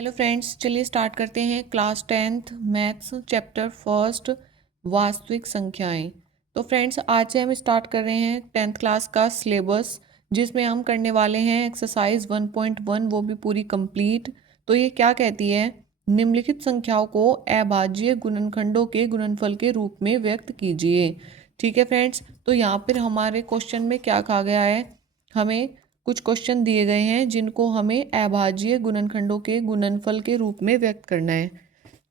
Hello friends, चलिए start करते हैं class 10th maths chapter first वास्तविक संख्याएं। तो फ्रेंड्स, आज से हम स्टार्ट कर रहे हैं 10th क्लास का सिलेबस, जिसमें हम करने वाले हैं एक्सरसाइज 1.1, वो भी पूरी कंप्लीट। तो ये क्या कहती है? निम्नलिखित संख्याओं को अभाज्य गुणनखंडों के गुणनफल के रूप में व्यक्त कीजिए। ठीक है फ्रेंड्स, तो यहाँ पर हमारे क्वेश्चन में क्या कहा गया है? हमें कुछ क्वेश्चन दिए गए हैं जिनको हमें अभाज्य गुणनखंडों के गुणनफल के रूप में व्यक्त करना है।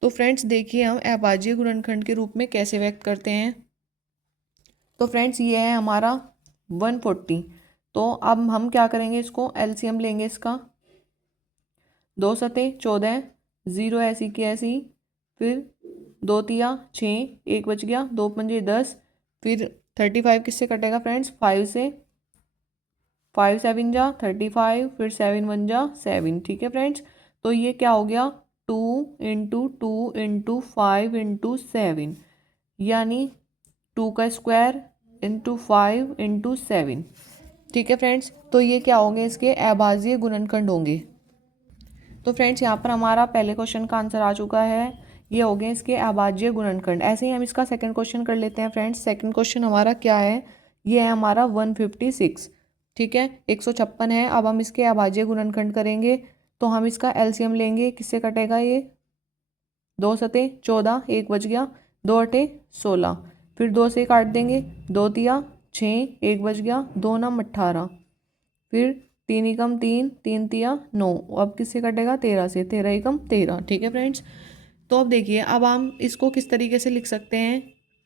तो फ्रेंड्स देखिए, हम अभाज्य गुणनखंड के रूप में कैसे व्यक्त करते हैं। तो फ्रेंड्स, ये है हमारा 140। तो अब हम क्या करेंगे, इसको एलसीएम लेंगे इसका। 2 सते 14, 0 ऐसी की ऐसी, फिर 2 तिया 6, 1 बच गया, 2 पंजे 10, फिर 35 किससे कटेगा फ्रेंड्स? 5 से। 5 7 जा 35, फिर 7 1 जा 7। ठीक है फ्रेंड्स, तो ये क्या हो गया? 2 × 2 × 5 × 7, यानी 2 का स्क्वायर इंटू 5 × 7। ठीक है फ्रेंड्स, तो ये क्या होंगे? इसके अभाज्य गुणनखंड होंगे। तो फ्रेंड्स, यहाँ पर हमारा पहले क्वेश्चन का आंसर आ चुका है। ये हो गए इसके अभाज्य गुणनखंड। ऐसे ही हम इसका सेकंड क्वेश्चन कर लेते हैं फ्रेंड्स। सेकंड क्वेश्चन हमारा क्या है? ये है हमारा 156। ठीक है, 156 है। अब हम इसके अभाज्य गुणनखंड करेंगे, तो हम इसका एलसीएम लेंगे। किससे कटेगा ये? 2 सते 14, 1 बच गया, 2 अठे 16, फिर 2 से काट देंगे, 2 तिया 6, 1 बच गया, 2 नम 18, फिर 3 एकम 3, 3 तिया 9। अब किससे कटेगा? 13 से। 13 एकम 13। ठीक है फ्रेंड्स, तो अब देखिए, अब हम इसको किस तरीके से लिख सकते हैं?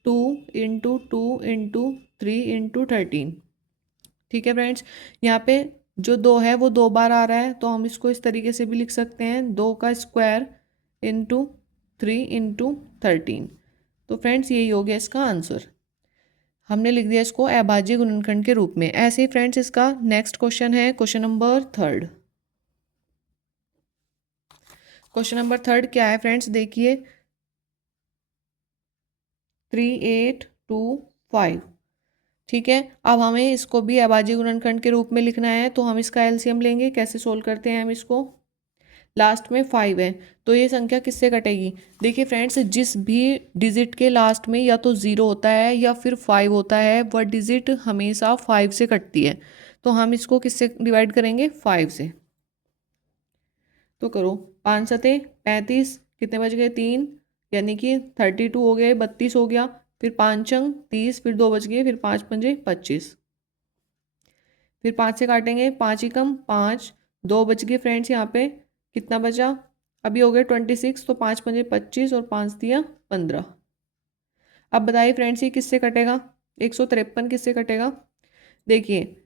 2 × 2 × 3 × 13। ठीक है फ्रेंड्स, यहाँ पे जो 2 है वो 2 बार आ रहा है, तो हम इसको इस तरीके से भी लिख सकते हैं, 2 का स्क्वायर इंटू 3 × 13। तो फ्रेंड्स, यही हो गया इसका आंसर। हमने लिख दिया इसको अभाज्य गुणनखंड के रूप में। ऐसे ही फ्रेंड्स, इसका नेक्स्ट क्वेश्चन है क्वेश्चन नंबर 3। क्वेश्चन नंबर 3 क्या है फ्रेंड्स? देखिए, 3 8 2 5। ठीक है, अब हमें इसको भी अभाज्य गुणनखंड के रूप में लिखना है, तो हम इसका एलसीएम लेंगे। कैसे सोल्व करते हैं हम इसको? लास्ट में 5 है, तो ये संख्या किससे कटेगी? देखिए फ्रेंड्स, जिस भी डिजिट के लास्ट में या तो 0 होता है या फिर 5 होता है, वह डिजिट हमेशा 5 से कटती है। तो हम इसको किससे डिवाइड करेंगे? 5 से। तो करो, 5 सते 35, कितने बच गए? 3, यानी कि 32 हो गए, 32 हो गया, फिर 5 अंक 30, फिर 2 बच गए, फिर 5 पंजे 25, फिर 5 से काटेंगे, 5 एकम 5, 2 बच गए फ्रेंड्स। यहाँ पे कितना बचा? अभी हो गया 26, तो 5 पंजे 25 और 5 दिया 15। अब बताइए फ्रेंड्स, ये किससे कटेगा? 153 किससे कटेगा? देखिए,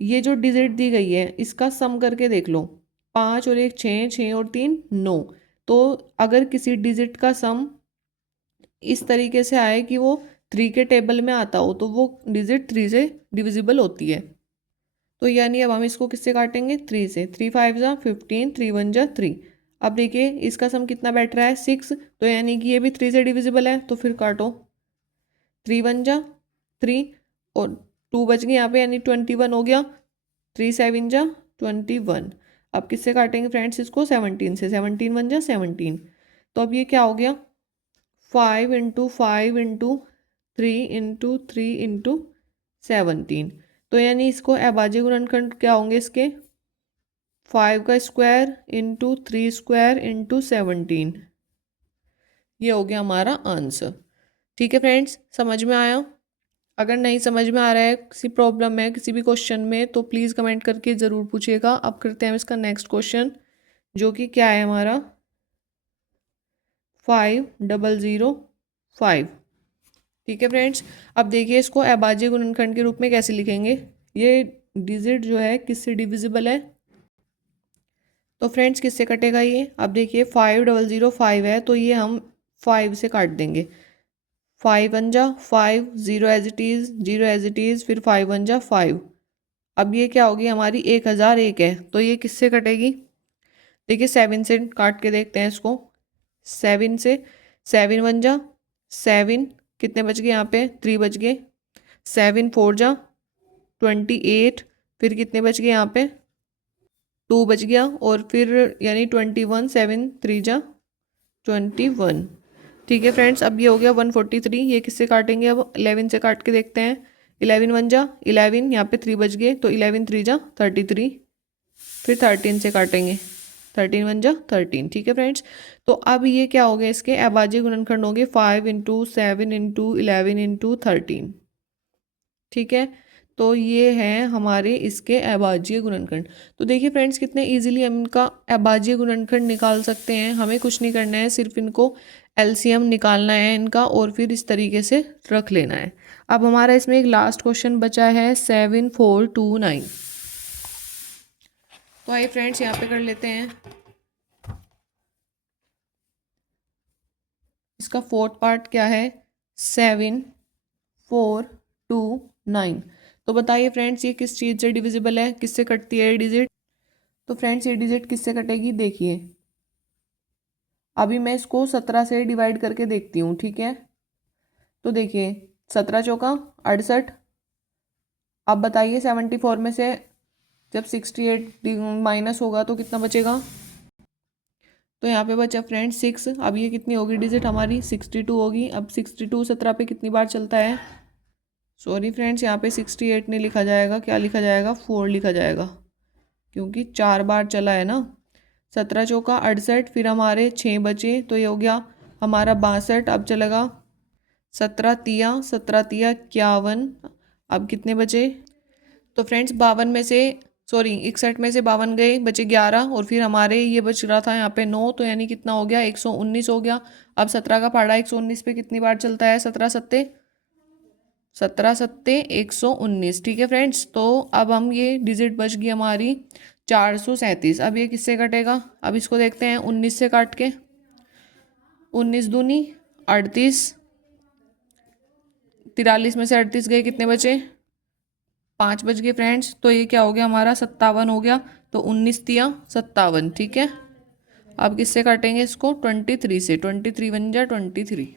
ये जो डिजिट दी गई है इसका सम करके देख लो। 5 और 1 6, 6 और 3 9। तो अगर किसी डिजिट का सम इस तरीके से आए कि वो 3 के टेबल में आता हो, तो वो डिजिट 3 से डिविजिबल होती है। तो यानी अब हम इसको किससे काटेंगे? 3 से। 3 5 जा 15, 3 1 जा 3। अब देखिए, इसका सम कितना बैठ रहा है? 6, तो यानी कि ये भी 3 से डिविजिबल है, तो फिर काटो। 3 1 जा 3 और 2 बच गए यहाँ पे, यानी 21 हो गया। 3 7 जा 21। अब किससे काटेंगे फ्रेंड्स इसको? 17 से। 17 1 जा 17। तो अब ये क्या हो गया? 5 × 5 × 3 × 3 × 17। तो यानी इसको अभाज्य गुणनखंड क्या होंगे इसके? 5 का स्क्वायर इंटू 3 स्क्वायर इंटू 17। ये हो गया हमारा आंसर। ठीक है फ्रेंड्स, समझ में आया? अगर नहीं समझ में आ रहा है, किसी प्रॉब्लम है किसी भी क्वेश्चन में, तो प्लीज़ कमेंट करके ज़रूर पूछिएगा। अब करते हैं इसका नेक्स्ट क्वेश्चन, जो कि क्या है हमारा 5005। ठीक है फ्रेंड्स, अब देखिए इसको अभाज्य गुणनखंड के रूप में कैसे लिखेंगे। ये डिजिट जो है किससे डिविजिबल है? तो फ्रेंड्स, किससे कटेगा ये? अब देखिए, 5005 है, तो ये हम 5 से काट देंगे। 5 1 जा 5, 0 as it is, 0 as it is, फिर 5 1 जा 5। अब ये क्या होगी हमारी? 1001 है, तो ये किससे कटेगी? देखिए, 7 से काट के देखते हैं इसको। 7 से। 7 1 जा 7, कितने बच गए यहाँ पे? 3 बच गए। 7 4 जा 28, फिर कितने बच गए यहाँ पे? 2 बच गया, और फिर यानी 21, 7 3 जा 21। ठीक है फ्रेंड्स, अब ये हो गया 143। ये किससे काटेंगे, अब 11 से काट के देखते हैं। 11 1 जा 11, यहाँ पे 3 बच गए तो 11 3 जा 33। फिर 13 से काटेंगे, 13 1 जा 13। ठीक है फ्रेंड्स, तो अब ये क्या हो गया, इसके अभाज्य गुणनखंड होंगे 5 इंटू 7 इंटू 11 इंटू 13। ठीक है, तो ये हैं हमारे इसके अभाज्य गुणनखंड। तो देखिए फ्रेंड्स, कितने इजीली हम इनका अभाज्य गुणनखंड निकाल सकते हैं। हमें कुछ नहीं करना है, सिर्फ इनको एलसीएम निकालना है इनका, और फिर इस तरीके से रख लेना है। अब हमारा इसमें एक लास्ट क्वेश्चन बचा है 7429। तो आइए फ्रेंड्स यहाँ पे कर लेते हैं। इसका फोर्थ पार्ट क्या है, 7429। तो बताइए फ्रेंड्स, ये किस चीज़ से डिविजिबल है, किससे कटती है ये डिजिट। तो फ्रेंड्स, ये डिजिट किससे कटेगी, देखिए अभी मैं इसको 17 से डिवाइड करके देखती हूँ। ठीक है, तो देखिए 17 चौका 68। अब बताइए 74 में से जब 68 माइनस होगा तो कितना बचेगा। तो यहाँ पे बचा फ्रेंड्स 6। अब ये कितनी होगी डिजिट हमारी, 62 होगी। अब 62 17 पे कितनी बार चलता है, सॉरी फ्रेंड्स, यहाँ पे 68 नहीं लिखा जाएगा, क्या लिखा जाएगा, 4 लिखा जाएगा, क्योंकि 4 बार चला है ना। 17 चौका 68, फिर हमारे 6 बचे, तो ये हो गया हमारा 62। अब चलेगा 17 तिया 51। अब कितने बचे, तो फ्रेंड्स 52 में से, सॉरी 61 में से 52 गए, बचे 11, और फिर हमारे ये बच रहा था यहाँ पे 9, तो यानी कितना हो गया, 119 हो गया। अब 17 का पहाड़ा 119 पे कितनी बार चलता है, 17 सत्ते 119। ठीक है फ्रेंड्स, तो अब हम ये डिजिट बच गई हमारी 437। अब ये किससे कटेगा, अब इसको देखते हैं 19 से काट के। 19 दूनी 38, 43 में से 38 गए, कितने बचे, 5 बच गए फ्रेंड्स। तो ये क्या हो गया हमारा 57 हो गया। तो 19 तिया 57। ठीक है, अब किससे काटेंगे इसको, 23 से, 23 बन जा 23।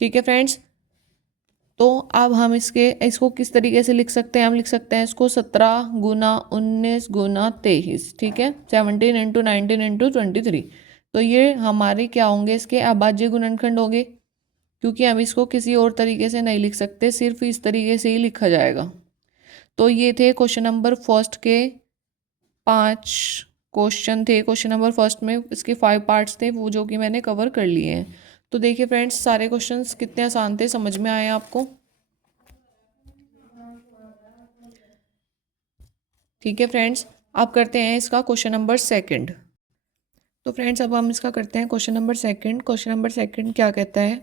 ठीक है फ्रेंड्स, तो अब हम इसको किस तरीके से लिख सकते हैं, हम लिख सकते हैं इसको 17 गुना 19 गुना 23। ठीक है, 17 इंटू 19 इंटू 23। तो ये हमारे क्या होंगे, इसके अभाज्य गुणनखंड होंगे, क्योंकि हम इसको किसी और तरीके से नहीं लिख सकते, सिर्फ इस तरीके से ही लिखा जाएगा। तो ये थे क्वेश्चन नंबर फर्स्ट के 5 क्वेश्चन थे। क्वेश्चन नंबर फर्स्ट में इसके 5 पार्ट्स थे, वो जो कि मैंने कवर कर लिए हैं। तो देखिए फ्रेंड्स, सारे क्वेश्चंस कितने आसान थे, समझ में आए आपको। ठीक है फ्रेंड्स, अब करते हैं इसका क्वेश्चन नंबर सेकंड। तो फ्रेंड्स, अब हम इसका करते हैं question number second. Question number second क्या कहता है,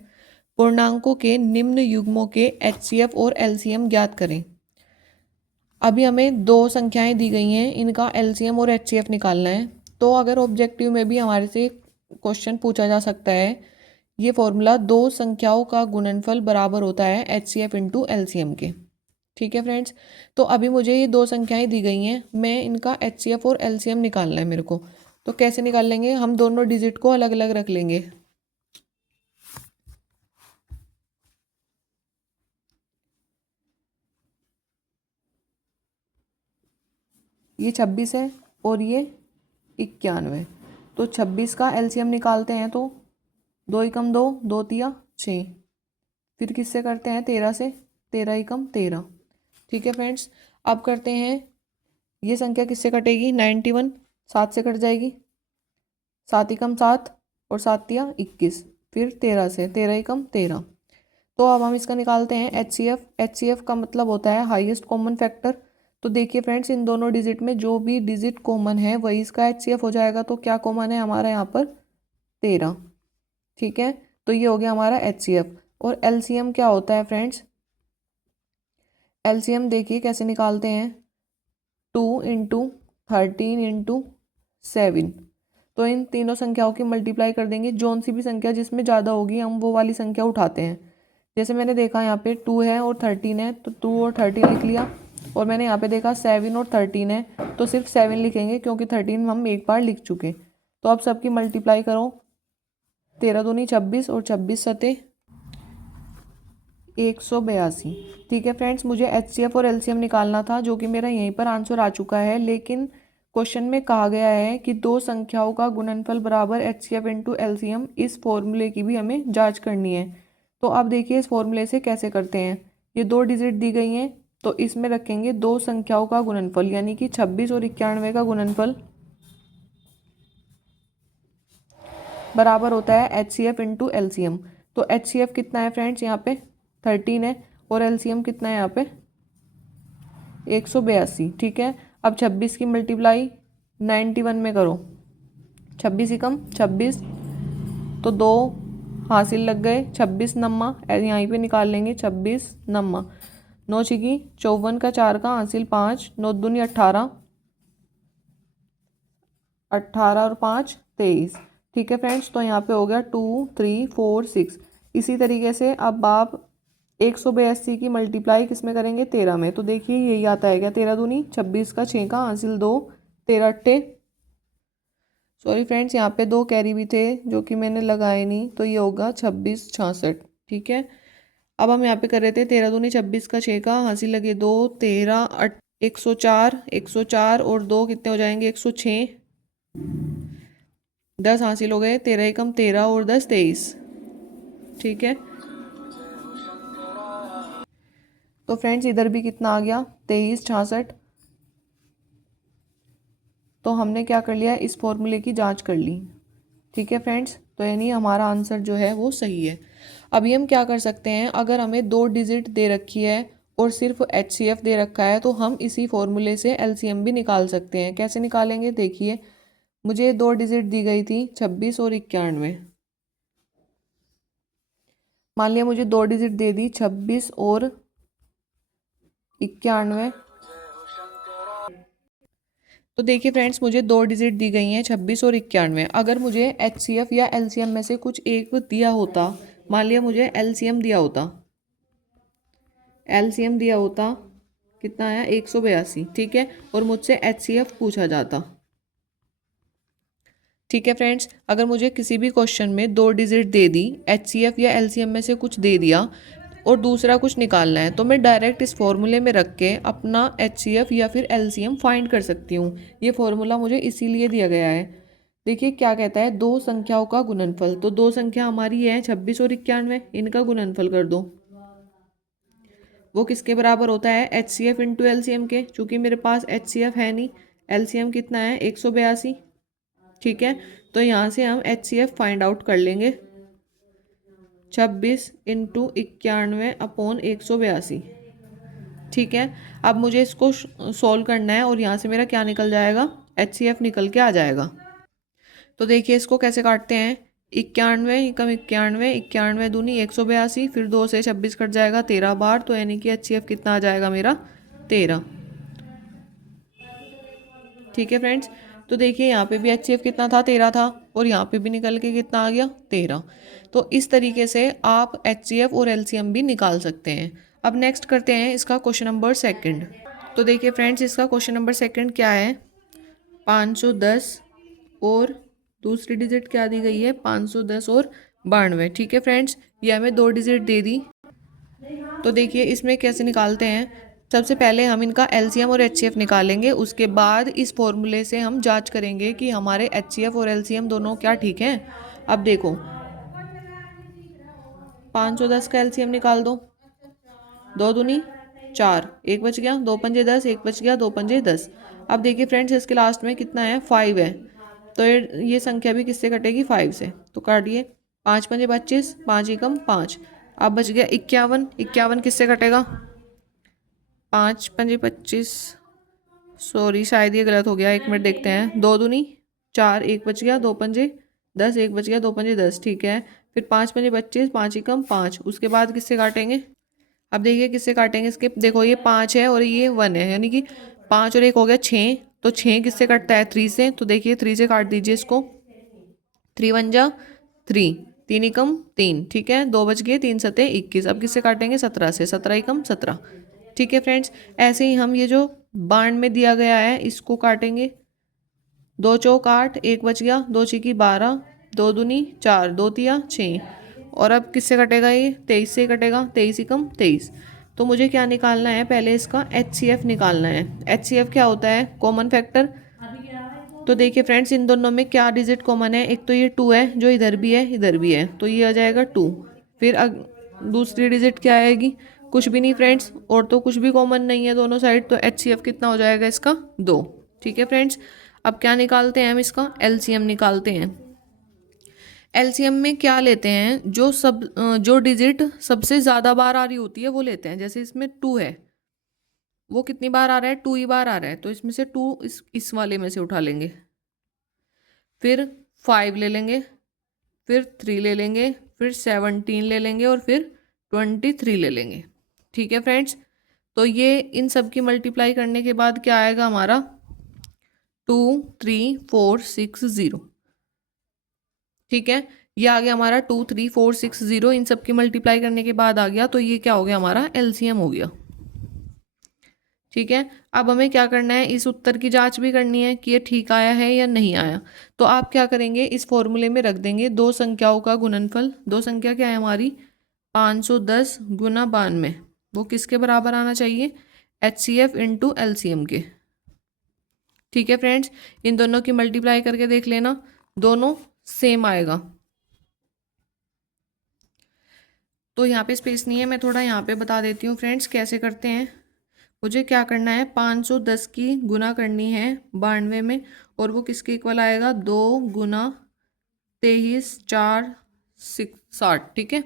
पूर्णांकों के निम्न युग्मों के एचसीएफ और एलसीएम ज्ञात करें। अभी हमें 2 संख्याएं दी गई हैं, इनका एलसीएम और एचसीएफ निकालना है। तो अगर ऑब्जेक्टिव में भी हमारे से क्वेश्चन पूछा जा सकता है, ये फॉर्मूला 2 संख्याओं का गुणनफल बराबर होता है एचसीएफ इंटू एलसीएम के। ठीक है फ्रेंड्स, तो अभी मुझे ये 2 संख्याएं दी गई हैं, मैं इनका एचसीएफ और एलसीएम निकालना है मेरे को। तो कैसे निकाल लेंगे, हम दोनों डिजिट को अलग अलग रख लेंगे। ये 26 है और ये 91। तो 26 का एलसीएम निकालते हैं, तो 2 एकम 2, 2 तिया 6। फिर किससे करते हैं, 13 से, 13 एकम 13। ठीक है फ्रेंड्स, अब करते हैं, ये संख्या किससे कटेगी, 91 7 से कट जाएगी, 7 एकम 7 और 7 तिया 21। फिर 13 से, 13 एकम 13। तो अब हम इसका निकालते हैं एचसीएफ। एचसीएफ का मतलब होता है हाईएस्ट कॉमन फैक्टर। तो देखिए फ्रेंड्स, इन दोनों डिजिट में जो भी डिजिट कॉमन है वही इसका एचसीएफ हो जाएगा। तो क्या कॉमन है हमारा यहाँ पर, 13। ठीक है, तो ये हो गया हमारा एचसीएफ। और एलसीएम क्या होता है फ्रेंड्स, एलसीएम देखिए कैसे निकालते हैं, 2 इंटू 13 इंटू 7। तो इन तीनों संख्याओं की मल्टीप्लाई कर देंगे, जौन सी भी संख्या जिसमें ज़्यादा होगी हम वो वाली संख्या उठाते हैं। जैसे मैंने देखा यहाँ पे 2 है और 13 है, तो 2 और 13 लिख लिया। और मैंने यहाँ पे देखा 7 और 13 है, तो सिर्फ 7 लिखेंगे, क्योंकि 13 हम एक बार लिख चुके। तो अब सबकी मल्टीप्लाई करो, 13 दूनी 26 और 26 सते 182। ठीक है फ्रेंड्स, मुझे एचसीएफ और एलसीएम निकालना था, जो कि मेरा यहीं पर आंसर आ चुका है। लेकिन क्वेश्चन में कहा गया है कि दो संख्याओं का गुणनफल बराबर HCF इंटू LCM, इस फॉर्मूले की भी हमें जांच करनी है। तो अब देखिए इस फॉर्मूले से कैसे करते हैं। ये दो डिजिट दी गई हैं तो इसमें रखेंगे दो संख्याओं का गुणनफल, यानी कि 26 और 91 का गुणनफल बराबर होता है HCF इंटू LCM। तो HCF कितना है फ्रेंड्स, यहाँ पे 13 है और LCM कितना है यहाँ पे 182। ठीक है, अब 26 की मल्टीप्लाई 91 में करो, 26 ही कम 26, तो दो हासिल लग गए, 26 नम्मा यहीं पे निकाल लेंगे, 26 नम्मा 9 छिकी 54 का 4 का हासिल 5, 9 दूनी 18, 18 और 5 23। ठीक है फ्रेंड्स, तो यहाँ पे हो गया 2 3 4 6। इसी तरीके से अब आप 182 की मल्टीप्लाई किस में करेंगे 13 में, तो देखिए यही आता है क्या, 13 दूनी 26 का 6 का हासिल 2, 13 अट्ठे, सॉरी फ्रेंड्स यहाँ पे दो कैरी भी थे जो कि मैंने लगाए नहीं, तो ये होगा 26 66। ठीक है, अब हम यहाँ पे कर रहे थे 13 दूनी 26 का 6 का हासिल लगे 2, 13 104, 104 और 2 कितने हो जाएंगे 106, 10 हासिल हो गए, 13 एकम 13 और 10 23। ठीक है, तो फ्रेंड्स इधर भी कितना आ गया 23 66। तो हमने क्या कर लिया, इस फॉर्मूले की जांच कर ली। ठीक है फ्रेंड्स, तो यानी हमारा आंसर जो है वो सही है। अभी हम क्या कर सकते हैं, अगर हमें दो डिजिट दे रखी है और सिर्फ HCF दे रखा है तो हम इसी फॉर्मूले से LCM भी निकाल सकते हैं। कैसे निकालेंगे देखिए, मुझे दो डिजिट दी गई थी 26 और 91। मान लिया मुझे दो डिजिट दे दी 26 और 91। तो देखिए फ्रेंड्स, मुझे दो डिजिट दी गई हैं 26 और 91। अगर मुझे HCF या LCM में से कुछ एक दिया होता, मान लिया मुझे LCM दिया होता, LCM दिया होता कितना आया 182। ठीक है, और मुझसे HCF पूछा जाता। ठीक है फ्रेंड्स, अगर मुझे किसी भी क्वेश्चन में दो डिजिट दे दी, HCF या LCM में से कुछ दे दिया और दूसरा कुछ निकालना है, तो मैं डायरेक्ट इस फॉर्मूले में रख के अपना HCF या फिर LCM फाइंड कर सकती हूँ। ये फॉर्मूला मुझे इसीलिए दिया गया है। देखिए क्या कहता है, दो संख्याओं का गुणनफल, तो दो संख्या हमारी है 26 और 91, इनका गुणनफल कर दो। वो किसके बराबर होता है HCF इंटू LCM के, चूँकि मेरे पास HCF है नहीं, LCM कितना है 182। ठीक है, तो यहाँ से हम HCF फाइंड आउट कर लेंगे, 26 इंटू 91 अपॉन 182। ठीक है, अब मुझे इसको सॉल्व करना है और यहाँ से मेरा क्या निकल जाएगा, HCF निकल के आ जाएगा। तो देखिए इसको कैसे काटते हैं, 91 एकम 91, 91 दूनी 182, फिर 2 से 26 कट जाएगा 13 बार, तो यानी कि HCF कितना आ जाएगा मेरा 13। ठीक है फ्रेंड्स, तो देखिए यहाँ पे भी HCF कितना था 13 था और यहाँ पे भी निकल के कितना आ गया 13। तो इस तरीके से आप HCF और LCM भी निकाल सकते हैं। अब नेक्स्ट करते हैं इसका क्वेश्चन नंबर सेकंड। तो देखिए फ्रेंड्स, इसका क्वेश्चन नंबर सेकंड क्या है, 510 और दूसरी डिजिट क्या दी गई है 510 और 92। ठीक है फ्रेंड्स, ये हमें दो डिजिट दे दी। तो देखिए इसमें कैसे निकालते हैं, सबसे पहले हम इनका LCM और HCF निकालेंगे, उसके बाद इस फॉर्मूले से हम जांच करेंगे कि हमारे HCF और LCM दोनों क्या ठीक हैं। अब देखो 510 का LCM निकाल दो, 2 दूनी 4, एक बच गया, 2 पंजे 10, एक बच गया, 2 पंजे 10। अब देखिए फ्रेंड्स, इसके लास्ट में कितना है 5 है, तो ये संख्या भी किससे कटेगी 5 से, तो काटिए, 5 पंजे 25, 5 एकम 5। अब बच गया 51, 51 किससे कटेगा, 5 पंजे 25, सॉरी शायद ये गलत हो गया, एक मिनट देखते हैं, 2 दूनी 4, एक बच गया, 2 पंजे 10, एक बच गया, 2 पंजे 10। ठीक है, फिर 5 पंजे 25, 5 एकम 5, उसके बाद किससे काटेंगे, अब देखिए किससे काटेंगे इसके, देखो ये 5 है और ये 1 है, यानी कि 5 और 1 हो गया 6, तो 6 किससे कटता है 3 से, तो देखिए 3 से काट दीजिए इसको, 3 1 जा 3, 3 एकम 3। ठीक है, 2 बच गए, 3 सते 21। अब किससे काटेंगे 17 से, 17 एकम 17। ठीक है फ्रेंड्स, ऐसे ही हम ये जो बाण में दिया गया है इसको काटेंगे, 2 चौक 8, एक बच गया, 2 छिकी 12, 2 दूनी 4, 2 तिया 6। और अब किससे कटेगा ये 23 से कटेगा, 23 एकम 23। तो मुझे क्या निकालना है, पहले इसका HCF निकालना है। HCF क्या होता है, कॉमन फैक्टर, तो देखिए फ्रेंड्स, इन दोनों में क्या डिजिट कॉमन है? एक तो ये 2 है जो इधर भी है इधर भी है, तो ये आ जाएगा 2। फिर दूसरी डिजिट क्या आएगी? कुछ भी नहीं फ्रेंड्स, और तो कुछ भी कॉमन नहीं है दोनों साइड, तो HCF कितना हो जाएगा इसका? 2। ठीक है फ्रेंड्स, अब क्या निकालते हैं हम? इसका LCM निकालते हैं। LCM में क्या लेते हैं? जो डिजिट सबसे ज़्यादा बार आ रही होती है वो लेते हैं। जैसे इसमें 2 है, वो कितनी बार आ रहा है? 2 ही बार आ रहा है, तो इसमें से 2 इस वाले में से उठा लेंगे। फिर 5 ले लेंगे, फिर 3 ले लेंगे, फिर 17 ले लेंगे और फिर 23 ले लेंगे। ठीक है फ्रेंड्स, तो ये इन सब की मल्टीप्लाई करने के बाद क्या आएगा हमारा? 2 3 4 6 0। ठीक है, ये आ गया हमारा 2 3 4 6 0। इन सब की मल्टीप्लाई करने के बाद आ गया, तो ये क्या हो गया? हमारा LCM हो गया। ठीक है, अब हमें क्या करना है? इस उत्तर की जांच भी करनी है कि ये ठीक आया है या नहीं आया। तो आप क्या करेंगे? इस फॉर्मूले में रख देंगे दो संख्याओं का गुणनफल। दो संख्या क्या है हमारी? 510 गुना 92, वो किसके बराबर आना चाहिए? HCF इंटू LCM के। ठीक है फ्रेंड्स, इन दोनों की मल्टीप्लाई करके देख लेना, दोनों सेम आएगा। तो यहाँ पे स्पेस नहीं है, मैं थोड़ा यहाँ पे बता देती हूँ फ्रेंड्स कैसे करते हैं। मुझे क्या करना है? 510 की गुना करनी है 92 में, और वो किसके इक्वल आएगा? 2 गुना 23 4 60। ठीक है,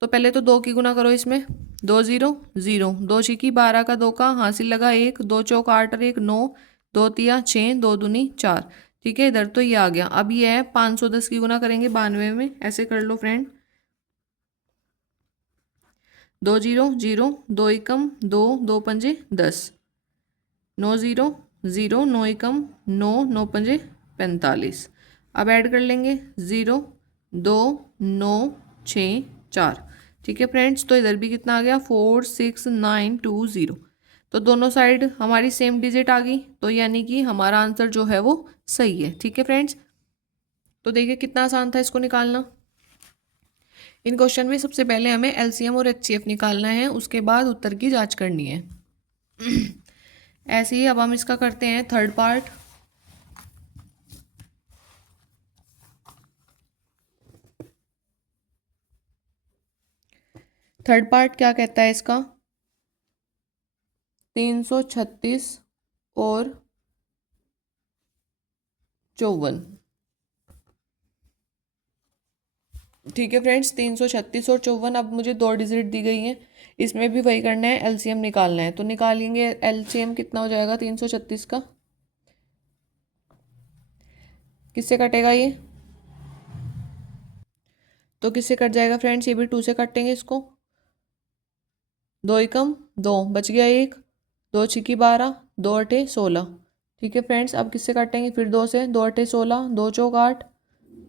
तो पहले तो 2 की गुना करो इसमें। 2 0 0, 2 छिकी 12 का 2 का हासिल लगा 1, 2 चौक 8 और 1 9, 2 तिया 6, 2 दूनी 4। ठीक है, इधर तो ये आ गया। अब ये है 510 की गुना करेंगे 92 में, ऐसे कर लो फ्रेंड। 2 0 0, 2 एकम 2, 2 पंजे 10, 9 0 0, 9 एकम 9, 9 पंजे 45। अब ऐड कर लेंगे 0 2 9 6 4। ठीक है फ्रेंड्स, तो इधर भी कितना आ गया? 4 6 9 2 0। तो दोनों साइड हमारी सेम डिजिट आ गई, तो यानी कि हमारा आंसर जो है वो सही है। ठीक है फ्रेंड्स, तो देखिए कितना आसान था इसको निकालना। इन क्वेश्चन में सबसे पहले हमें LCM और HCF निकालना है, उसके बाद उत्तर की जांच करनी है। ऐसे ही अब हम इसका करते हैं थर्ड पार्ट। थर्ड पार्ट क्या कहता है इसका? 336 और 54। ठीक है फ्रेंड्स, 336 और 54। अब मुझे दो डिजिट दी गई हैं, इसमें भी वही करना है, LCM निकालना है। तो निकालेंगे LCM, कितना हो जाएगा 336 का? किससे कटेगा ये? तो किससे कट जाएगा फ्रेंड्स? ये भी 2 से काटेंगे इसको। 2 एकम 2, बच गया 1, 2 छिकी 12, 2 अठे 16। ठीक है फ्रेंड्स, अब किससे काटेंगे? फिर 2 से। 2 अठे 16, 2 चौक 8,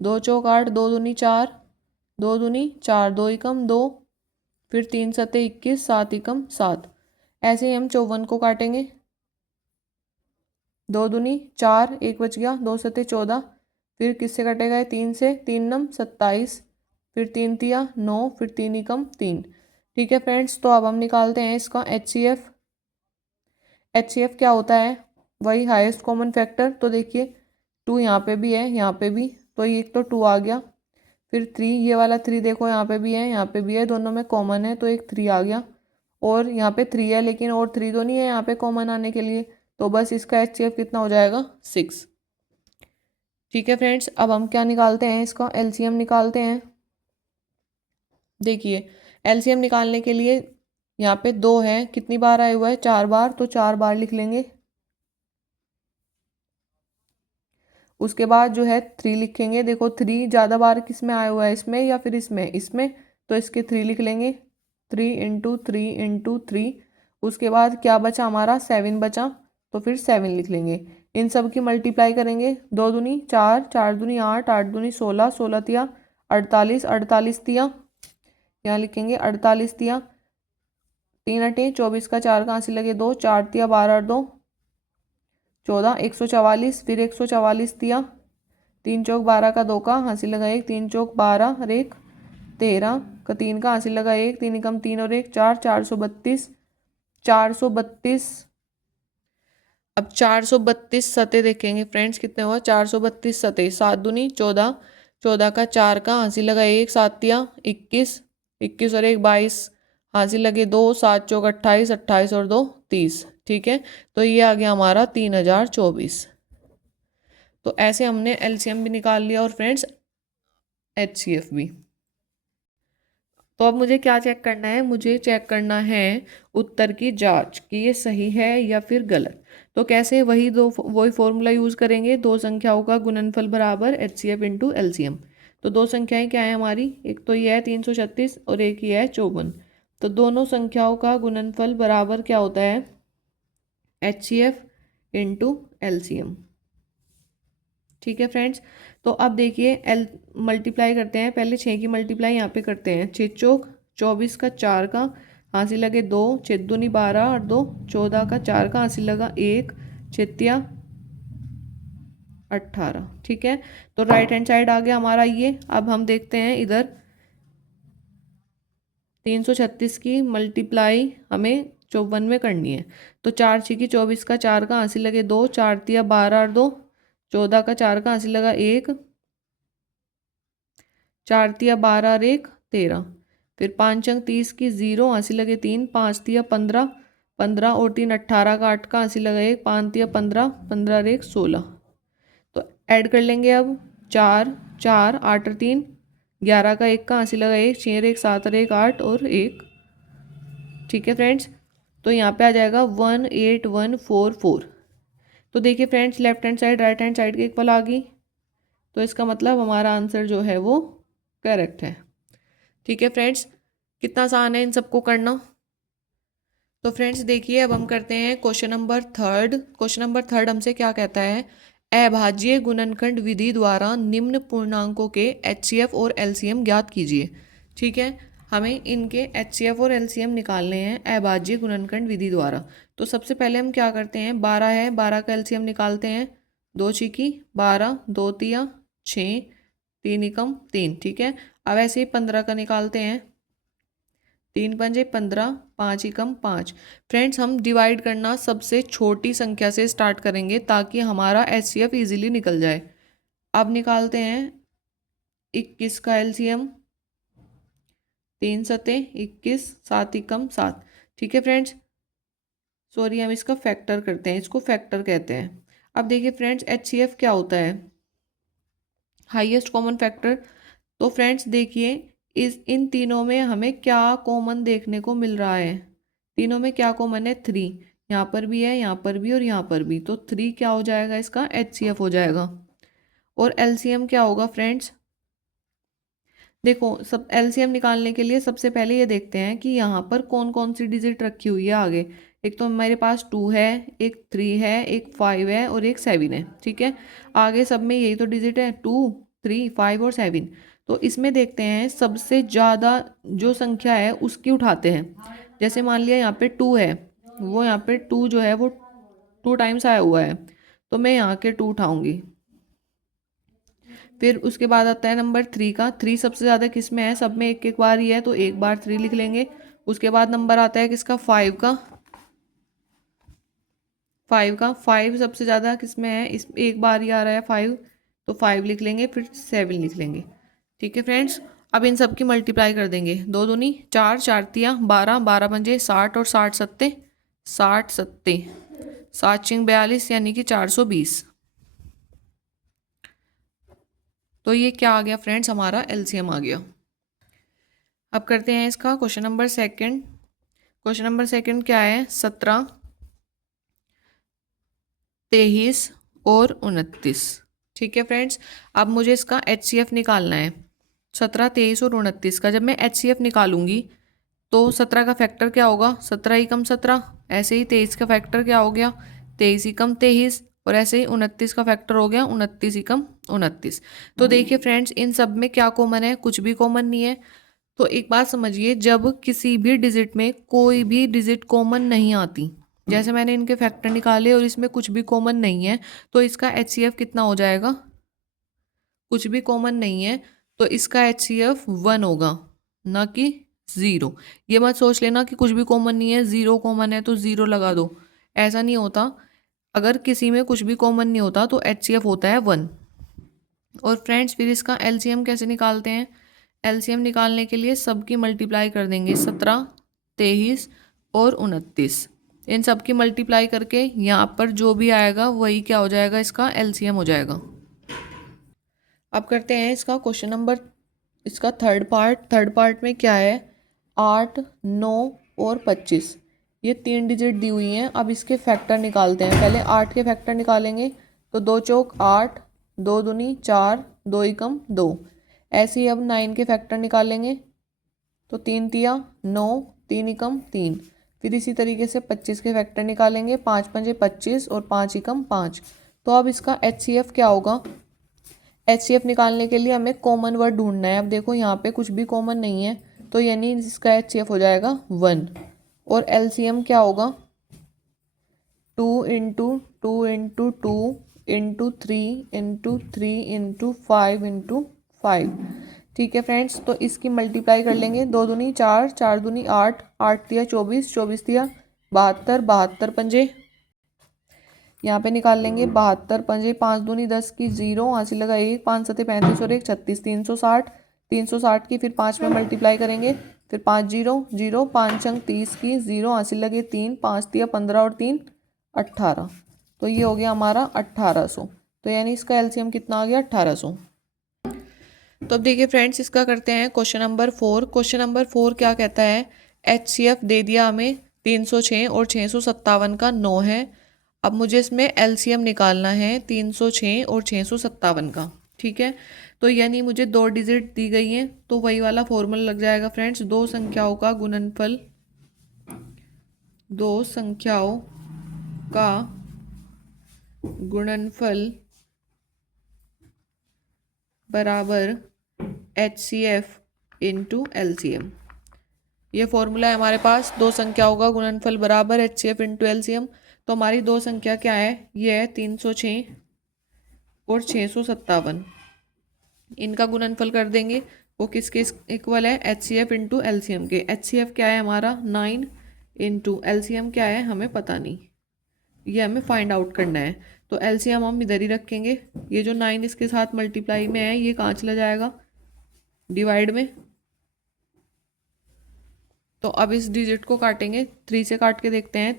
2 चौक 8, 2 दूनी 4, 2 दूनी 4, 2 एकम 2, फिर 3 सते 21, 7 एकम 7। ऐसे ही हम 54 को काटेंगे। 2 दूनी 4, 1 बच गया, 2 सते 14। फिर किससे कटेगा? 3 से। 3 नम 27, फिर 3 तिया 9, फिर 3 एकम 3। ठीक है फ्रेंड्स, तो अब हम निकालते हैं इसका HCF। HCF क्या होता है? वही हाईएस्ट कॉमन फैक्टर। तो देखिए 2 यहाँ पे भी है, यहाँ पे भी, तो ये एक तो 2 आ गया। फिर 3, ये वाला 3 देखो यहाँ पे भी है, यहाँ पे भी है, दोनों में कॉमन है, तो एक 3 आ गया। और यहाँ पे 3 है, लेकिन और 3 तो नहीं है यहाँ पे कॉमन आने के लिए, तो बस इसका HCF कितना हो जाएगा? 6। ठीक है फ्रेंड्स, अब हम क्या निकालते हैं? इसका LCM निकालते हैं। देखिए LCM निकालने के लिए यहाँ पे 2 है, कितनी बार आया हुआ है? 4 बार, तो 4 बार लिख लेंगे। उसके बाद जो है 3 लिखेंगे। देखो 3 ज़्यादा बार किस में आया हुआ है? इसमें या फिर इसमें? इसमें, तो इसके 3 लिख लेंगे। 3 इंटू 3 इंटू 3। उसके बाद क्या बचा हमारा? 7 बचा, तो फिर 7 लिख लेंगे। इन सब की मल्टीप्लाई करेंगे। 2 दूनी 4, 4 दूनी 8, 8 दूनी 16, 16 तिया 48, 48 तिया, यहाँ लिखेंगे 48 तिया 3 अठे 24 का 4 कहाँ से लगे? 2, 4 तिया 12 2 14, 144, फिर 144 तिया 3 चौक 12 का 2 का हासिल लगा 1, 3 चौक 12 और 1 13 का 3 का हासिल लगा 1, 3 एकम 3 और 1 4, 432, 432। अब 432 सते देखेंगे फ्रेंड्स, कितने हुआ 432 सते, 7 दूनी 14, 14 का 4 का हासिल लगा 1, 7 तिया 21, 21 और 1 22, हासिल लगे 2, 7 चौक 28, 28 और 2 30। ठीक है, तो ये आ गया हमारा 3024। तो ऐसे हमने एलसीएम भी निकाल लिया और फ्रेंड्स एचसीएफ भी। तो अब मुझे क्या चेक करना है, मुझे चेक करना है उत्तर की जांच कि ये सही है या फिर गलत। तो कैसे, वही फॉर्मूला यूज़ करेंगे, दो संख्याओं का गुणनफल बराबर एचसीएफ इंटू एलसीएम। तो दो संख्याएं क्या है हमारी, एक तो ये है 336 और एक ये है 54। तो दोनों संख्याओं का गुणनफल बराबर क्या होता है, एचसीएफ इंटू एलसीएम। ठीक है फ्रेंड्स, तो अब देखिए एल मल्टीप्लाई करते हैं, पहले 6 की मल्टीप्लाई यहाँ पे करते हैं, 6 चौक 24 का 4 का हासिल लगे 2, 6 दूनी 12 और 2 14 का 4 का हासिल लगा 1, 6 18। ठीक है, तो राइट हैंड साइड आ गया हमारा ये। अब हम देखते हैं इधर 336 की मल्टीप्लाई हमें 54 में करनी है। तो 4 6 की 24 का 4 का हासिल लगे 2, 4 तिया 12 और 2 14 का 4 का हासिल लगा 1, 4 तिया 12 और 1 13, फिर 5 अंक 30 की 0 हासिल लगे 3, 5 तिया 15, 15 और 3 18 का 8 का हासिल लगा 1, 5 तिया 15, 15 और 1 16। तो ऐड कर लेंगे अब 4 4 8 और 3 11 का 1 का हासिल लगा 1, 6 और 1 7 और 1 8 और 1। ठीक है फ्रेंड्स, तो यहाँ पे आ जाएगा 18144। तो देखिए friends, left hand side right hand side के इक्वल आ गई, तो इसका मतलब हमारा आंसर जो है वो करेक्ट है। ठीक है फ्रेंड्स, कितना आसान है इन सबको करना। तो फ्रेंड्स देखिए, अब हम करते हैं question number third. Question number third हमसे क्या कहता है, अभाज्य गुणनखंड विधि द्वारा निम्न पूर्णांकों के एचसीएफ और एलसीएम ज्ञात कीजिए। ठीक है, हमें इनके एचसीएफ और एलसीएम निकालने हैं अभाज्य गुणनखंड विधि द्वारा। तो सबसे पहले हम क्या करते हैं, 12 है, 12 का एलसीएम निकालते हैं, 2 छिकी 12, 2 तिया 6, 3 एकम 3। ठीक है, अब ऐसे ही 15 का निकालते हैं, 3 पंजे 15, 5 एकम 5। फ्रेंड्स, हम डिवाइड करना सबसे छोटी संख्या से स्टार्ट करेंगे ताकि हमारा एचसीएफ इजीली निकल जाए। अब निकालते हैं 21 का एलसीएम, 3 सते 21, 7 एकम 7। ठीक है फ्रेंड्स, सॉरी हम इसका फैक्टर करते हैं, इसको फैक्टर कहते हैं। अब देखिए फ्रेंड्स, एचसीएफ क्या होता है, हाईएस्ट कॉमन फैक्टर। तो फ्रेंड्स देखिए, इस इन तीनों में हमें क्या कॉमन देखने को मिल रहा है, तीनों में क्या कॉमन है, 3। यहाँ पर भी है, यहाँ पर भी और यहाँ पर भी, तो 3 क्या हो जाएगा, इसका एचसीएफ हो जाएगा। और एलसीएम क्या होगा फ्रेंड्स, देखो सब एलसीएम निकालने के लिए सबसे पहले ये देखते हैं कि यहाँ पर कौन कौन सी डिजिट रखी हुई है आगे। एक तो मेरे पास 2 है, एक 3 है, एक 5 है और एक 7 है। ठीक है, आगे सब में यही तो डिजिट है, 2 3 5 और 7। तो इसमें देखते हैं सबसे ज़्यादा जो संख्या है उसकी उठाते हैं। जैसे मान लिया यहाँ पे 2 है, वो यहाँ पे 2 जो है वो 2 टाइम्स आया हुआ है, तो मैं यहाँ के 2 उठाऊंगी। फिर उसके बाद आता है नंबर 3 का, 3 सबसे ज़्यादा किस में है, सब में एक एक बार ही है, तो एक बार 3 लिख लेंगे। उसके बाद नंबर आता है किसका, 5 का, 5 का, 5 सबसे ज़्यादा किस में है, इस एक बार ही आ रहा है 5, तो 5 लिख लेंगे, फिर 7 लिख लेंगे। ठीक है फ्रेंड्स, अब इन सब की मल्टीप्लाई कर देंगे, 2 दूनी 4, 4 तिया 12, 12 पंजे 60 और 60 सत्ते 60 सत्ते 7 चिंग 42 यानी कि 420। तो ये क्या आ गया फ्रेंड्स, हमारा एलसीएम आ गया। अब करते हैं इसका question number second. Question number second क्या है, 17 23 और 29। ठीक है फ्रेंड्स, अब मुझे इसका एचसीएफ निकालना है, 17 23 और 29 का। जब मैं एचसीएफ निकालूंगी तो 17 का फैक्टर क्या होगा, 17 ही कम 17, ऐसे ही 23 का फैक्टर क्या हो गया, 23 ही कम 23, और ऐसे ही 29 का फैक्टर हो गया 29 ही कम 29। तो देखिए फ्रेंड्स, इन सब में क्या कॉमन है, कुछ भी कॉमन नहीं है। तो एक बात समझिए, जब किसी भी डिजिट में कोई भी डिजिट कॉमन नहीं आती, जैसे मैंने इनके फैक्टर निकाले और इसमें कुछ भी कॉमन नहीं है, तो इसका एचसीएफ कितना हो जाएगा, कुछ भी कॉमन नहीं है तो इसका एचसीएफ 1 होगा, ना कि 0। ये मत सोच लेना कि कुछ भी कॉमन नहीं है, 0 कॉमन है तो 0 लगा दो, ऐसा नहीं होता। अगर किसी में कुछ भी कॉमन नहीं होता तो HCF होता है 1। और फ्रेंड्स फिर इसका LCM कैसे निकालते हैं? LCM निकालने के लिए सबकी मल्टीप्लाई कर देंगे, 17, 23 और 29। इन सब की मल्टीप्लाई करके यहाँ पर जो भी आएगा वही क्या हो जाएगा, इसका LCM हो जाएगा। अब करते हैं इसका क्वेश्चन नंबर, इसका थर्ड पार्ट में क्या है, 8, 9 और 25, ये 3 डिजिट दी हुई हैं। अब इसके फैक्टर निकालते हैं। पहले 8 के फैक्टर निकालेंगे, तो 2 चौक 8, 2 दूनी 4, 2 एकम 2। ऐसे ही अब 9 के फैक्टर निकालेंगे, तो 3 तिया 9, 3 एकम 3। फिर इसी तरीके से 25 के फैक्टर निकालेंगे, 5 पंजे 25 और 5 एकम 5। तो अब इसका HCF क्या होगा? HCF निकालने के लिए हमें कॉमन वर्ड ढूंढना है। अब देखो यहाँ पे कुछ भी कॉमन नहीं है, तो यानी इसका HCF हो जाएगा 1। और LCM क्या होगा? 2 into 2 into 2 into 3 into 3 into 5 into 5। ठीक है फ्रेंड्स, तो इसकी मल्टीप्लाई कर लेंगे। 2 दूनी 4, 4 दूनी 8, 8 दिया 24, 24 दिया 72, 72 पंजे यहाँ पे निकाल लेंगे। 72 पंजे 5 दूनी 10 की 0, हासिल लगा 1, 5 सते 35 और 1 36, 360। 360 की फिर 5 में मल्टीप्लाई करेंगे, फिर 5 0 0, 5 अंक 30 की 0, हासिल लगे 3, 5 दिया 15 और 3 18। तो ये हो गया हमारा 1800। तो यानी इसका LCM कितना आ गया? 1800। तो अब देखिए फ्रेंड्स, इसका करते हैं क्वेश्चन नंबर 4। क्वेश्चन नंबर 4 क्या कहता है? HCF दे दिया हमें 306 और 657 का 9 है। अब मुझे इसमें LCM निकालना है 306 और 657 का। ठीक है, तो यानी मुझे 2 डिजिट दी गई हैं, तो वही वाला फॉर्मूला लग जाएगा फ्रेंड्स, दो संख्याओं का गुणनफल, दो संख्याओं का गुणनफल बराबर HCF इंटू LCM। ये फॉर्मूला है हमारे पास, दो संख्याओं का गुणनफल बराबर HCF इंटू LCM। तो हमारी दो संख्या क्या है? ये है 306 और 657। इनका गुणनफल कर देंगे, वो किसके इक्वल है? HCF इंटू LCM के। HCF क्या है हमारा? 9 इंटू LCM क्या है हमें पता नहीं, ये हमें फाइंड आउट करना है। तो LCM हम इधर ही रखेंगे। ये जो 9 इसके साथ मल्टीप्लाई में है, ये कहाँ चला जाएगा? डिवाइड में। तो अब इस डिजिट को काटेंगे, 3 से काट के देखते हैं।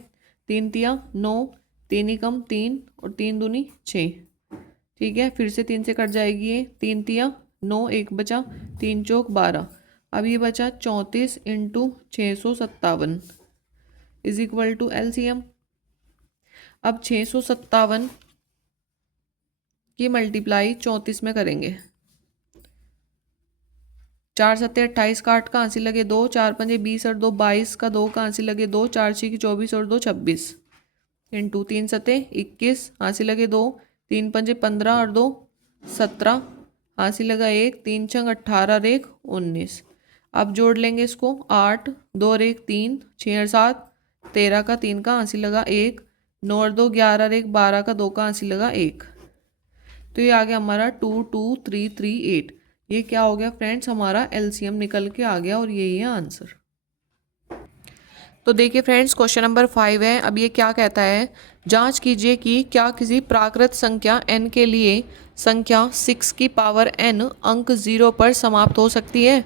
3 तिया 9, 3 एकम 3 और 3 दूनी 6। ठीक है, फिर से 3 से कट जाएगी ये। 3 तिया 9, 1 बचा, 3 चौक 12। अब ये बचा 34 into 657 is equal to LCM। अब 657 की मल्टीप्लाई 34 में करेंगे। 4 सत्ते 28 का 8 का हासिल लगे 2, 4 पंजे 20 और 2 22 का 2 का हासिल लगे 2, 4 6 की 24 और 2 26 इंटू 3 सत्ते 21 हासिल लगे 2, 3 पंजे 15 और 2 17 हासिल लगा 1, 3 छंग 18 और 1 19। अब जोड़ लेंगे इसको, 8 2 और 1 3, 6 और 7 13 का 3 का हासिल लगा 1, 9 और 2 11 और 1 12 का 2 का हासिल लगा 1। तो ये आ गया हमारा 22338। ये क्या हो गया फ्रेंड्स? हमारा LCM निकल के आ गया और यही है आंसर। तो देखिए फ्रेंड्स, क्वेश्चन नंबर 5 है। अब ये क्या कहता है? जांच कीजिए कि क्या किसी प्राकृत संख्या n के लिए संख्या 6 की पावर n अंक 0 पर समाप्त हो सकती है।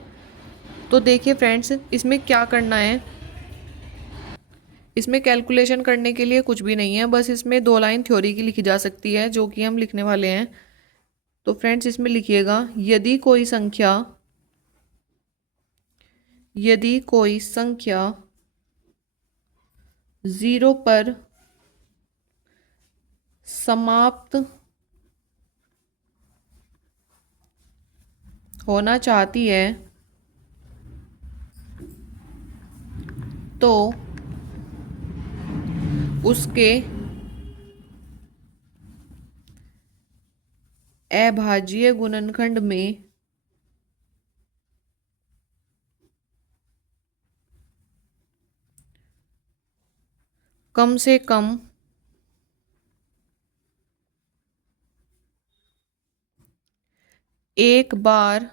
तो देखिए फ्रेंड्स, इसमें क्या करना है, इसमें कैलकुलेशन करने के लिए कुछ भी नहीं है, बस इसमें 2 लाइन थ्योरी की लिखी जा सकती है, जो कि हम लिखने वाले हैं। तो फ्रेंड्स इसमें लिखिएगा, यदि कोई संख्या 0 पर समाप्त होना चाहती है तो उसके अभाज्य गुणनखंड में कम से कम एक बार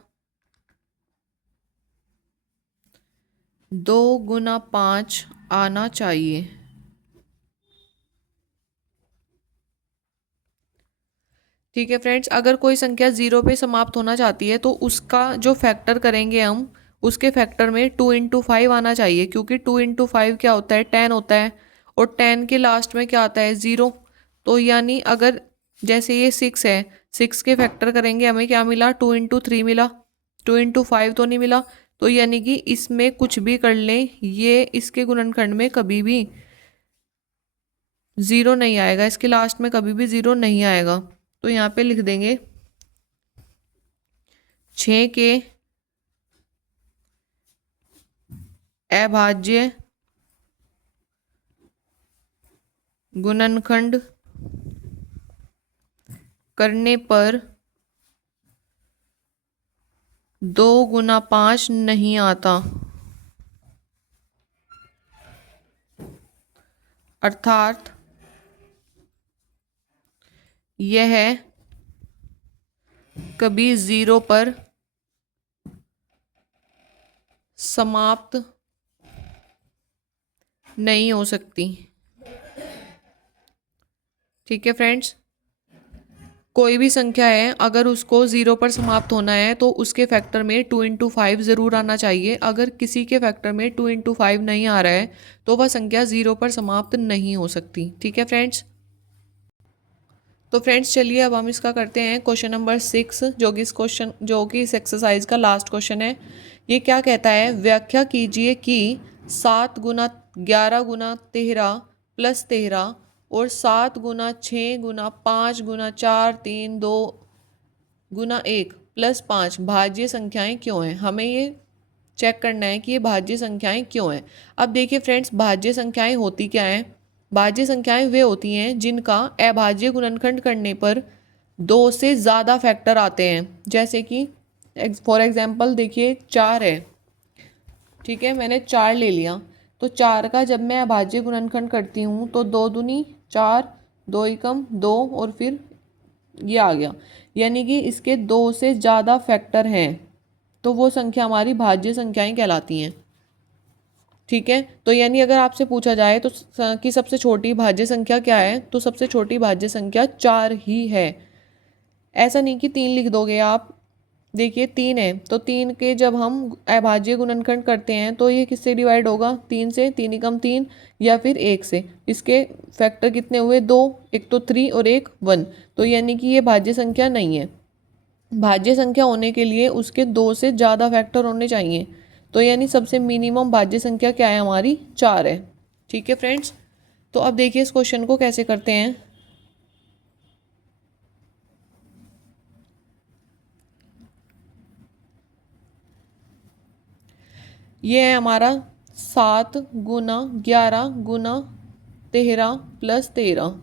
2 गुना 5 आना चाहिए। ठीक है फ्रेंड्स, अगर कोई संख्या 0 पे समाप्त होना चाहती है तो उसका जो फैक्टर करेंगे हम, उसके फैक्टर में 2 इंटू 5 आना चाहिए, क्योंकि 2 इंटू 5 क्या होता है, 10 होता है, और 10 के लास्ट में क्या आता है, 0। तो यानी अगर जैसे ये 6 है, 6 के फैक्टर करेंगे, हमें क्या मिला, 2 इंटू 3 मिला, 2 इंटू 5 तो नहीं मिला। तो यानी कि इसमें कुछ भी कर लें, ये इसके गुणनखंड में कभी भी 0 नहीं आएगा, इसके लास्ट में कभी भी 0 नहीं आएगा। तो यहाँ पे लिख देंगे 6 के अभाज्य गुणनखंड करने पर 2 गुना 5 नहीं आता, अर्थात यह कभी 0 पर समाप्त नहीं हो सकती। ठीक है फ्रेंड्स, कोई भी संख्या है अगर उसको 0 पर समाप्त होना है तो उसके फैक्टर में 2 इंटू 5 ज़रूर आना चाहिए। अगर किसी के फैक्टर में 2 इंटू 5 नहीं आ रहा है तो वह संख्या 0 पर समाप्त नहीं हो सकती। ठीक है फ्रेंड्स, तो फ्रेंड्स चलिए अब हम इसका करते हैं क्वेश्चन नंबर 6, जो कि इस एक्सरसाइज का लास्ट क्वेश्चन है। ये क्या कहता है, व्याख्या कीजिए कि 7 गुना 11 गुना 13 प्लस 13 और 7 गुना 6 गुना 5 गुना 4 3 2 गुना 1 प्लस 5 भाज्य संख्याएं क्यों हैं। हमें ये चेक करना है कि ये भाज्य संख्याएं क्यों हैं। अब देखिए फ्रेंड्स, भाज्य संख्याएं होती क्या हैं, भाज्य संख्याएं वे होती हैं जिनका अभाज्य गुणनखंड करने पर 2 से ज़्यादा फैक्टर आते हैं। जैसे कि फॉर एग्जांपल देखिए 4 है, ठीक है, मैंने 4 ले लिया, तो 4 का जब मैं अभाज्य गुणनखंड करती हूँ तो 2 दूनी 4, 2 एकम 2 और फिर ये आ गया, यानी कि इसके 2 से ज़्यादा फैक्टर हैं, तो वो संख्या हमारी भाज्य संख्याएं कहलाती हैं। ठीक है, तो यानी अगर आपसे पूछा जाए तो कि सबसे छोटी भाज्य संख्या क्या है, तो सबसे छोटी भाज्य संख्या 4 ही है। ऐसा नहीं कि 3 लिख दोगे आप। देखिए 3 है, तो 3 के जब हम अभाज्य गुणनखंड करते हैं तो ये किससे डिवाइड होगा, 3 से, 3 एकम 3, या फिर 1 से। इसके फैक्टर कितने हुए, 2, एक तो 3 और एक 1, तो यानी कि ये भाज्य संख्या नहीं है। भाज्य संख्या होने के लिए उसके 2 से ज़्यादा फैक्टर होने चाहिए, तो यानी सबसे मिनिमम भाज्य संख्या क्या है, हमारी 4 है। ठीक है फ्रेंड्स, तो अब देखिए इस क्वेश्चन को कैसे करते हैं। ये है हमारा 7 गुना 11 गुना 13 प्लस 13।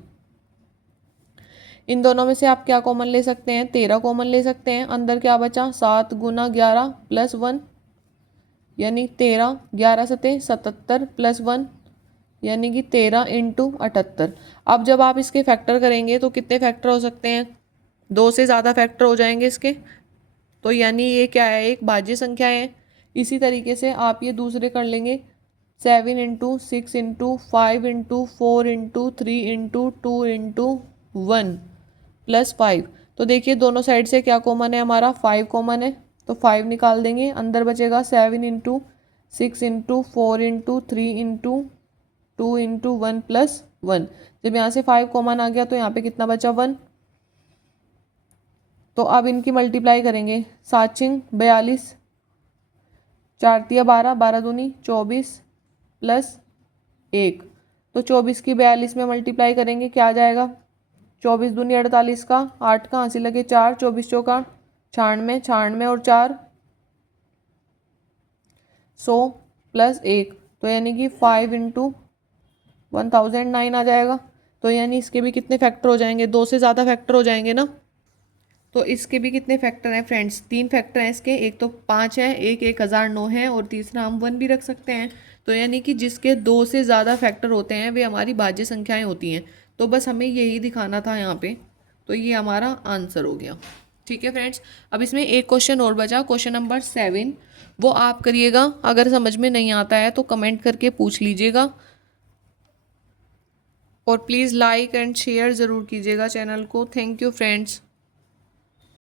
इन दोनों में से आप क्या कॉमन ले सकते हैं, 13 कॉमन ले सकते हैं। अंदर क्या बचा, 7 गुना 11 प्लस 1, यानी 13, 11 सते 77 प्लस 1, यानी कि 13 इंटू 78। अब जब आप इसके फैक्टर करेंगे तो कितने फैक्टर हो सकते हैं, 2 से ज़्यादा फैक्टर हो जाएंगे इसके, तो यानी ये क्या है, एक भाज्य संख्या है। इसी तरीके से आप ये दूसरे कर लेंगे, 7 into 6 into 5 into 4 into 3 into 2 into 1 plus 5। तो देखिए दोनों साइड से क्या कॉमन है, हमारा 5 कॉमन है, तो 5 निकाल देंगे। अंदर बचेगा 7 into 6 into 4 into 3 into 2 into 1 plus 1। जब यहाँ से 5 कॉमन आ गया तो यहाँ पे कितना बचा, 1। तो अब इनकी मल्टीप्लाई करेंगे, 7 छिंग 42, 4 तिया 12, 12 दूनी 24 प्लस 1। तो 24 की 42 में मल्टीप्लाई करेंगे, क्या आ जाएगा, 24 दूनी 48 का, 8 का हंसी लगे 4, 24 चौका 96, 96 और 4 100 प्लस 1, तो यानी कि 5 इंटू 1009 आ जाएगा। तो यानी इसके भी कितने फैक्टर हो जाएंगे, 2 से ज़्यादा फैक्टर हो जाएंगे ना। तो इसके भी कितने फैक्टर हैं फ्रेंड्स, 3 फैक्टर हैं इसके, एक तो 5 है, एक 1009 है, और तीसरा हम 1 भी रख सकते हैं। तो यानी कि जिसके 2 से ज़्यादा फैक्टर होते हैं वे हमारी भाज्य संख्याएं होती हैं। तो बस हमें यही दिखाना था यहाँ पे, तो ये हमारा आंसर हो गया। ठीक है फ्रेंड्स, अब इसमें एक क्वेश्चन और बचा, क्वेश्चन नंबर 7, वो आप करिएगा। अगर समझ में नहीं आता है तो कमेंट करके पूछ लीजिएगा, और प्लीज़ लाइक एंड शेयर ज़रूर कीजिएगा चैनल को। Thank you friends.